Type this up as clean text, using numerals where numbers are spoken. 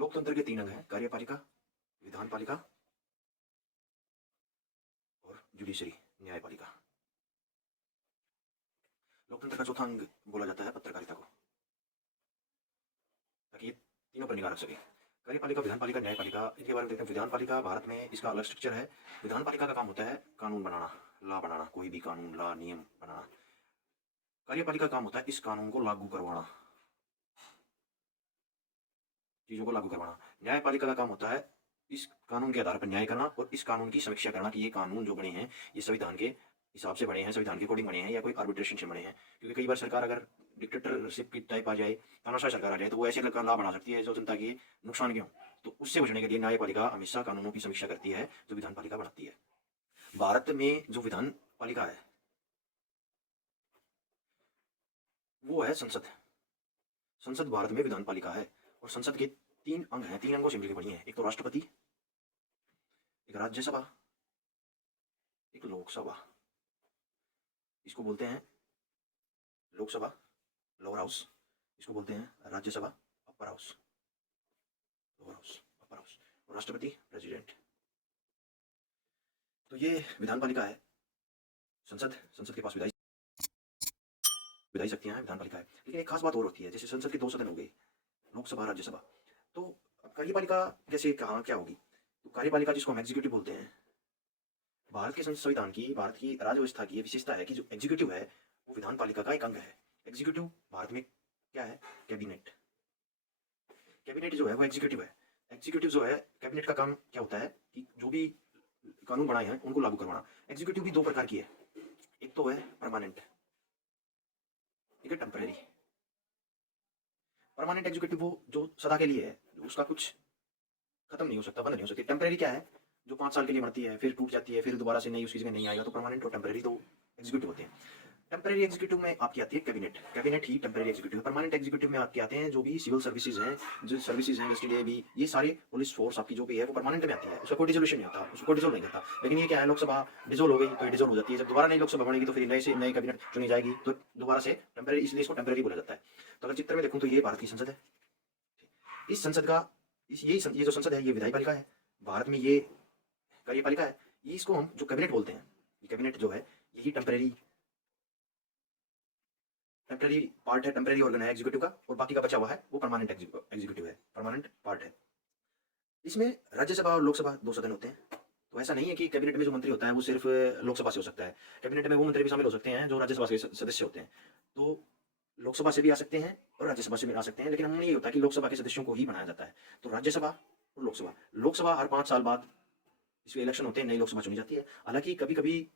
लोकतंत्र के 3 अंग हैं, कार्यपालिका, विधानपालिका और जुडिशरी, न्यायपालिका। लोकतंत्र का चौथा अंग बोला जाता है पत्रकारिता को, ताकि ये तीनों पर निगाह रख सके। कार्यपालिका, विधानपालिका, न्यायपालिका, इनके बारे में देखते हैं। विधानपालिका भारत में इसका अलग स्ट्रक्चर है। विधानपालिका का काम होता है कानून बनाना, लॉ बनाना, कोई भी कानून, लॉ, नियम बनाना। कार्यपालिका का काम होता है इस कानून को लागू करवाना, चीजों को लागू करवाना। न्यायपालिका का काम होता है इस कानून के आधार पर न्याय करना और इस कानून की समीक्षा करना कि ये कानून जो बने हैं ये संविधान के हिसाब से बने हैं, संविधान के अकॉर्डिंग बने हैं या कोई आर्बिट्रेशन से बने हैं। क्योंकि कई बार सरकार अगर डिक्टेटरशिप की टाइप आ जाए, तानाशाह सरकार आ जाए, तो वो ऐसे लॉ बना सकती है जो जनता के नुकसान के हों। तो उससे बचने के लिए न्यायपालिका हमेशा कानूनों की समीक्षा करती है जो विधानपालिका बनाती है। भारत में जो विधानपालिका है वो है संसद। संसद भारत में विधानपालिका है और संसद के 3 अंग हैं। 3 अंगों से मिलकर बनी है। एक तो राष्ट्रपति, एक राज्यसभा, एक लोकसभा। इसको बोलते हैं लोकसभा, लोअर हाउस। इसको बोलते हैं Rajya Sabha, upper house, lower house, upper house. और राष्ट्रपति, प्रेसिडेंट। तो ये विधानपालिका है। संसद के पास विधायी शक्तियां हैं, विधानपालिका है। लेकिन एक खास बात और होती है, जैसे संसद के 2 सदन हो गए, लोकसभा, राज्यसभा। तो कार्यपालिका जैसे कहाँ क्या होगी, तो कार्यपालिका जिसको हम एग्जीक्यूटिव बोलते हैं, भारत के संविधान की, भारत की राज्य व्यवस्था की ये विशेषता है कि जो एग्जीक्यूटिव है वो विधानपालिका का एक अंग है। एग्जीक्यूटिव भारत में क्या है, कैबिनेट। कैबिनेट जो है वो एग्जीक्यूटिव है। एग्जीक्यूटिव जो है, कैबिनेट का काम क्या होता है कि जो भी कानून बनाए हैं उनको लागू करवाना। एग्जीक्यूटिव भी 2 प्रकार की है, एक तो है परमानेंट, एक है टेम्परेरी। परमानेंट एग्जीक्यूटिव वो जो सदा के लिए है, उसका कुछ खत्म नहीं हो सकता, बंद नहीं हो सकती। टेम्परेरी क्या है, जो 5 साल के लिए बनती है, फिर टूट जाती है, फिर दोबारा से नई उस चीज में नहीं आएगा। तो परमानेंट और टेम्परेरी तो एग्जीक्यूटिव होते हैं। टेम्परेरी एग्जीक्यूटिव में आपकी आती है कैबिनेट। कैबिनेट ही टेम्परेरी एग्जीक्यूटिव है। परमानेंट एग्जीक्यूटिव में आपके आते हैं जो भी सिविल सर्विसेज हैं, जो सर्विसेज हैं, इसके लिए भी ये सारे पुलिस फोर्स आपकी जो भी है वो परमानेंट में आती है। उसका कोई डिसोल्यूशन नहीं होता, उसको डिसोल्व नहीं करता। लेकिन ये क्या है, लोकसभा डिसोल्व हो गई तो ये डिसोल्व हो जाती है। जब दोबारा नई लोकसभा बनेगी तो फिर नई कैबिनेट चुनी जाएगी, तो दोबारा से टेम्परेरी, इसलिए इसको टेम्परेरी बोला जाता है। तो अगर चित्र में देखूं तो ये भारत की संसद है। इस संसद का ये जो संसद है ये विधायपालिका है। भारत में ये कार्यपालिका है। ये इसको हम जो कैबिनेट बोलते हैं, ये कैबिनेट जो है यही टेम्परेरी पार्ट है, टेम्परेरी ऑर्गन है एग्जीक्यूटिव का। और बाकी का बचा हुआ है वो परमानेंट एग्जीक्यूटिव है, परमानेंट पार्ट है। इसमें राज्यसभा और लोकसभा 2 सदन होते हैं। तो ऐसा नहीं है कि कैबिनेट में जो मंत्री होता है वो सिर्फ लोकसभा से हो सकता है। कैबिनेट में वो मंत्री भी शामिल हो सकते हैं जो राज्यसभा के सदस्य होते हैं। तो लोकसभा से भी आ सकते हैं और राज्यसभा से भी आ सकते हैं, लेकिन हमने ये होता है कि लोकसभा के सदस्यों को ही बनाया जाता है। तो राज्यसभा और लोकसभा हर 5 साल बाद इसमें इलेक्शन होते हैं, नई लोकसभा चुनी जाती है। हालांकि कभी कभी